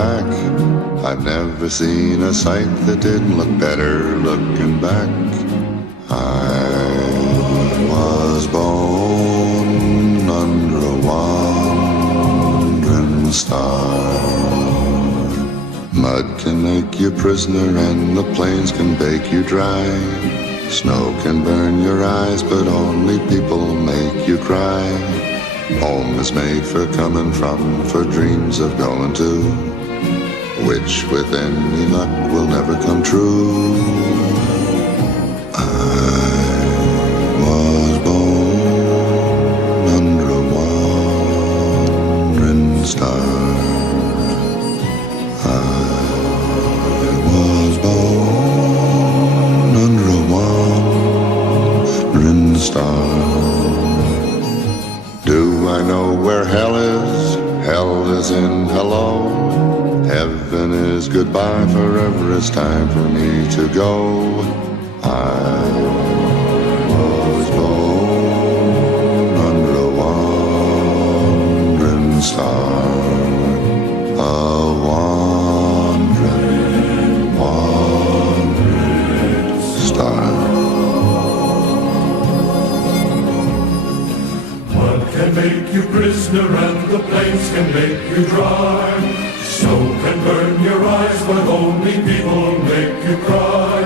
pack. I've never seen a sight that didn't look better looking back. I was born under a wandering star. Mud can make you prisoner and the plains can bake you dry. Snow can burn your eyes, but only people make you cry. Home is made for coming from, for dreams of going to, which with any luck will never come true. I was born under a wandering star. I was born under a wandering star. Do I know where hell is? Hell is in hello. Heaven is goodbye, forever it's time for me to go. I was born under a wandering star. A wandering star. Can make you prisoner and the plains can make you dry. Snow can burn your eyes, but only people make you cry.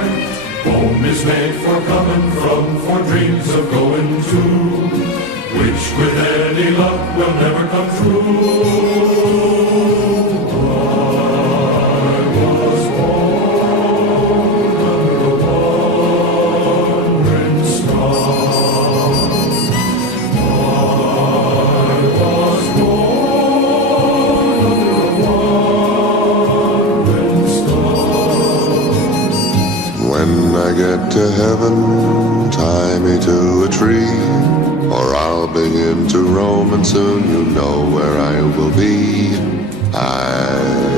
Home is made for coming from, for dreams of going to, which with any luck will never come true. When I get to heaven, tie me to a tree, or I'll begin to roam, and soon you know where I will be. I